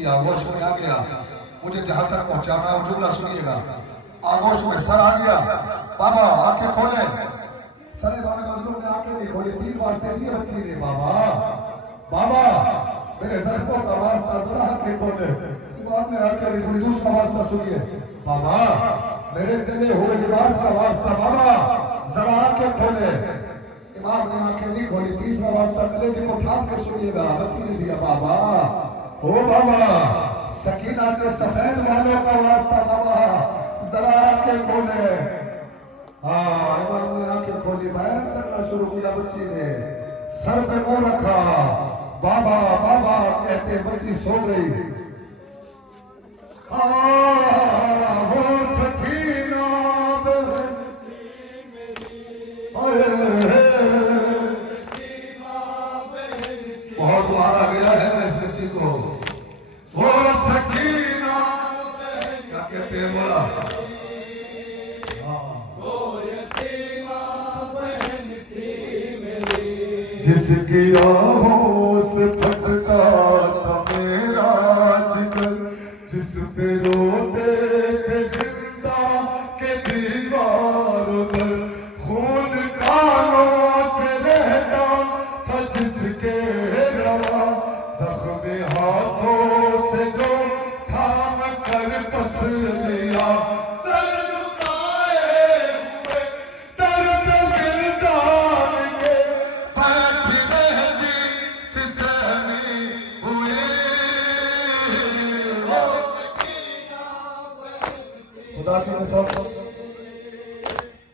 کی آغوش میں آ گیا. مجھے جہاں تک پہنچانا ہے جملہ سنیے گا. آغوش میں سر آ گیا. بابا آنکھیں کھولیں. سر بابا مظلوم نے آنکھیں نہیں کھولی. 3 واسطے دیے بچی نے. بابا میرے زخموں کا واسطہ ذرا آنکھیں کھولیں. امام نے آنکھیں نہیں کھولی. دوسرا واسطہ سنیے. بابا میرے جلے ہوئے لباس کا واسطہ بابا ذرا آنکھیں کھولیں. امام نے آنکھیں نہیں کھولی. تیسرا واسطہ کلیجے کو تھام کے سنیے گا. بچی نے دیا. بابا او بابا سکینہ کے سفید والوں کا واسطہ بابا ذرا آنکھیں کھولے. امام نے آنکھیں کھولی. بیان کرنا شروع کیا. بچی نے سر پہ منہ رکھا. بابا بابا کہتے بچی سو گئی. وہ سکینہ بہت مارا گیا ہے میں اس بچی کو. وہ سکینہ کیا کہتے ہیں مولا. جس کی آہوں سے پھٹتا تھا میرا جگر, جس پہ روتے تھے زندہ کے دیوار ادھر, خون کانوں سے رہتا تھا جس کے روا, زخم ہاتھوں سے جو تھام کر پس لیا, سر جھکائے ہوئے درد زندان کے بیٹھ رہتی تھی سہمی ہوئے. خدا کی قسم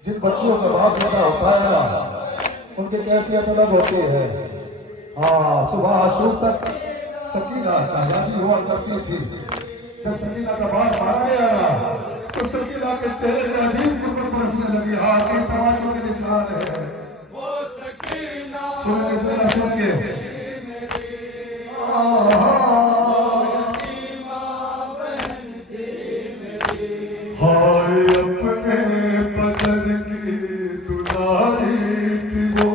جن بچیوں کا باپ پیدا ہوتا ہے نا ان کی کیفیت الگ ہوتی ہے. صبح شروع تک سکینہ شہزادی ہوا کرتی تھی. جب سکینہ کا باپ مارا گیا نا تو سکینہ کے چہرے میں عجیب غربت برسنے لگی. ہاتھ کے تماچوں کے نشان ہے. سنیں گے جملہ سن کے. ہائے اپنے بدن کی دلاری تھی وہ,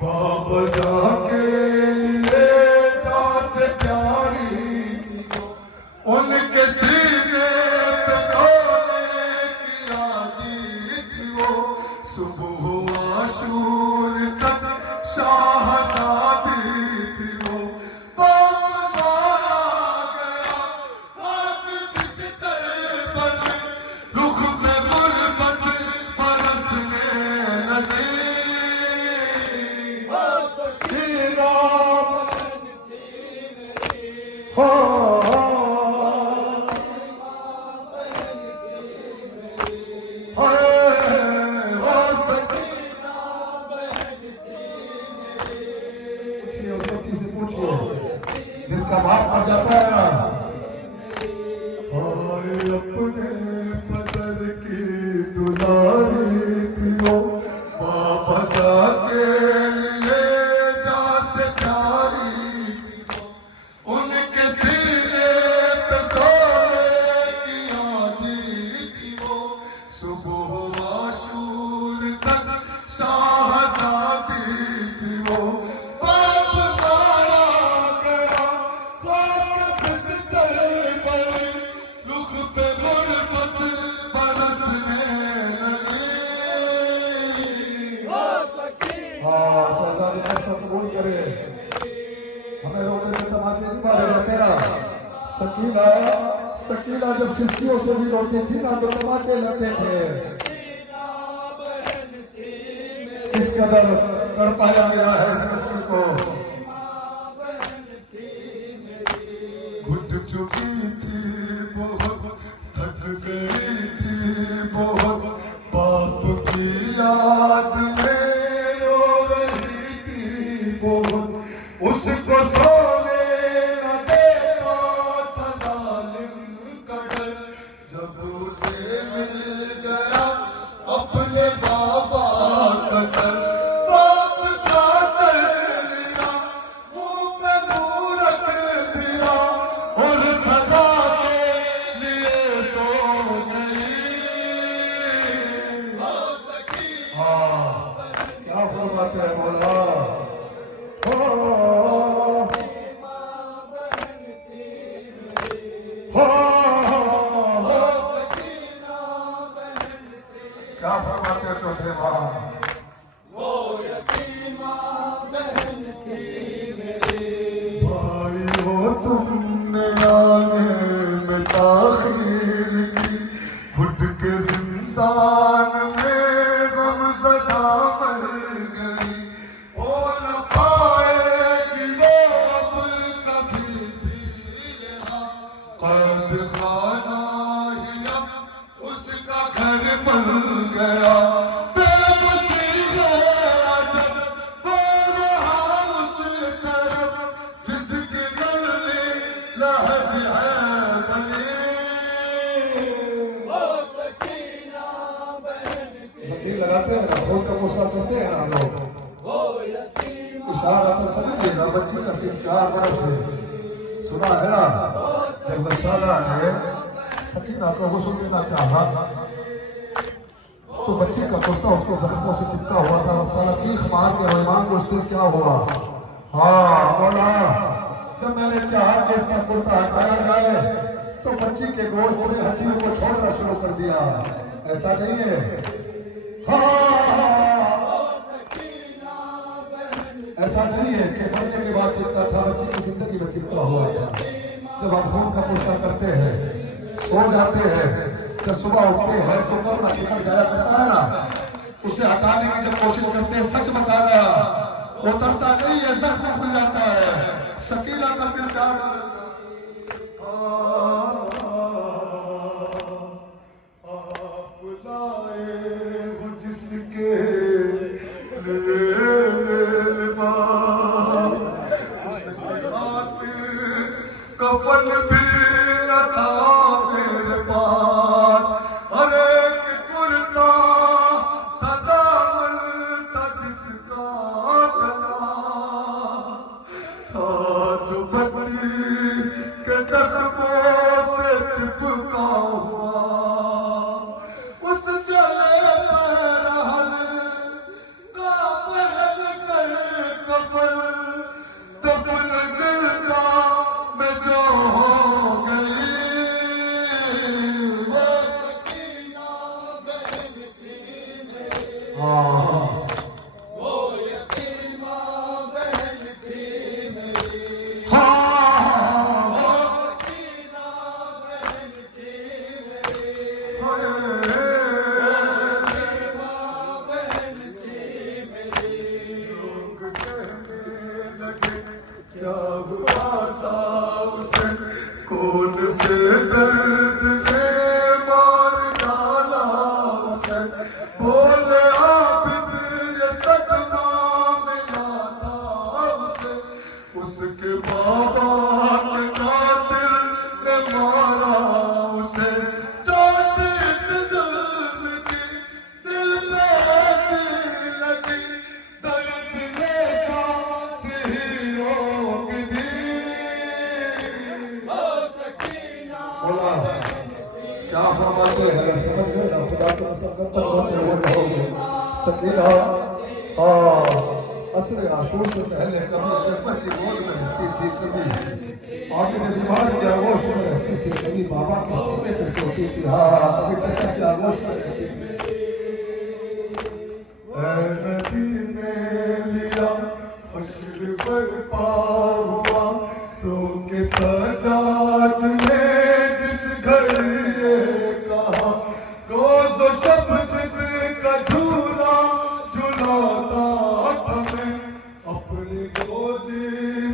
بابا جا کے لیے جا سے پیاری تھی وہ, ان کے سینے پہ سونے کی عادی تھی وہ, صبح عاشور تک شہزادی تھی وہ. باپ مارا گیا خاک بستر پر, رخ پہ غربت برسنے لگی. سکینہ جس کا باپ مر جاتا ہے نا, ہائے اپنے بدن کی دلاری تھی وہ, بابا جا کے لیے جا سے پیاری تھی وہ, ان کے سینے پہ سونے کی عادی تھی وہ, صبح عاشور تک شہزادی تھی وہ. باپ مارا گیا خاک بستر پر, رخ پہ غربت برسنے لگی. شہزادی ایسا قبول کرے, ہمیں رونے میں تماچے نہیں مارے گا تیرا. سکینہ جب سستیوں سے بھی روتی تھی نا تو تماچے لگتے تھے. کس قدر تڑپایا گیا ہے اس بچی کو. گھٹ چکی تھی بہت, تھک گئی تھی بہت, باپ کی یاد میں رو رہی تھی بہت, اس کو سونے نہ دیتا تھا ظالم کا ڈر, جب اسے مل گیا اپنے بابا کا سر, باپ کا سر لیا منہ پہ منہ رکھ دیا, اور صدا کے لیے سو گئی. پہلوان وہ یتیمہ بہن تھی میری بھائی ہو تم نے آنے میں تاخیر کی گھٹ کے زندان میں غم زدہ مر گئی وہ نہ پائے گی وہ اب کبھی بھی رہا قید خانہ ہی اب اس کا گھر بن گیا بے بسی ہے عجب وہ رہا اس طرف جس کی گلی لہب ہے بنی وہ سکینہ بہن تھی زمین لگاتے ہیں نا خود کا غصہ کرتے ہیں نا لوگ وہ یتیمہ اشارہ تو سمجھے نا بچی کا صرف 4 برس ہے سنا ہے نا جب رسالہ نے سکینہ کو غسل دینا چاہا تو بچی کا کرتا اس کو زخموں سے چپکا ہوا تھا رسالہ چیخ مار کے رحمان پوچھتے کیا ہوا ہاں مولا جب میں نے چاہا کہ اس کا کرتا ہٹایا جائے تو بچی کے گوشت نے ہڈیوں کو چھوڑنا شروع کر دیا ایسا نہیں ہے ایسا نہیں ہے کہ مرنے کے بعد چپکا تھا بچی کی زندگی میں چپکا ہوا تھا جب آپ خون کا پوچھا کرتے ہیں سو جاتے ہیں جب صبح اٹھتے ہیں تو کپڑا چپک جایا کرتا ہے نا اسے ہٹانے کی جب کوشش کرتے ہیں سچ بتانا اترتا نہیں ہے زخم کھل جاتا ہے سکینہ کا سر 4 برس آپ لائے ہو جس کے کفن بھی نہ تھا میرے پاس ہر ایک کرتا تھا دامن تھا جس کا جلا تھا جو بچی کے زخموں سے چپکا ہوا اس جلے پہرہل کا پہل کر کفن دفن زندہ میں جو ہو گئی وہ سکینہ بہن تھی میری ہاں وہ یتیمہ بہن تھی میری ہاں وہ سکینہ بہن تھی میری یتیمہ بہن تھی میری لوگ کہنے لگے کیا ہوا تھا اسے کون سے درد نے مار ڈالا اسے بولے عابد یہ صدمہ ملا تھا اسے اس کے بابا کے قاتل نے مارا اسے چوٹ اس ظلم کی دل پہ ایسی لگی درد نے سانس ہی روک دی وہ سکینہ مولا کیا فرماتے ہیں اگر سمجھ گئے نا خدا کے مسلط تک بنتے ہوئے رہو گے سکینہ عصر عاشور سے پہلے کبھی عرفہ کی گود میں رہتی تھی کبھی آمین بیمار کی آغوش میں رہتی تھی کبھی بابا کے سینے پہ سوتی تھی کبھی چچا کی آغوش میں رہتی تھی اے ندی میں لیا حشر برپا ہوا رو کے سجاد نے جس گھر یہ کہا روز و شب جس کا جھولا جھلاتا تھا میں اپنی گودی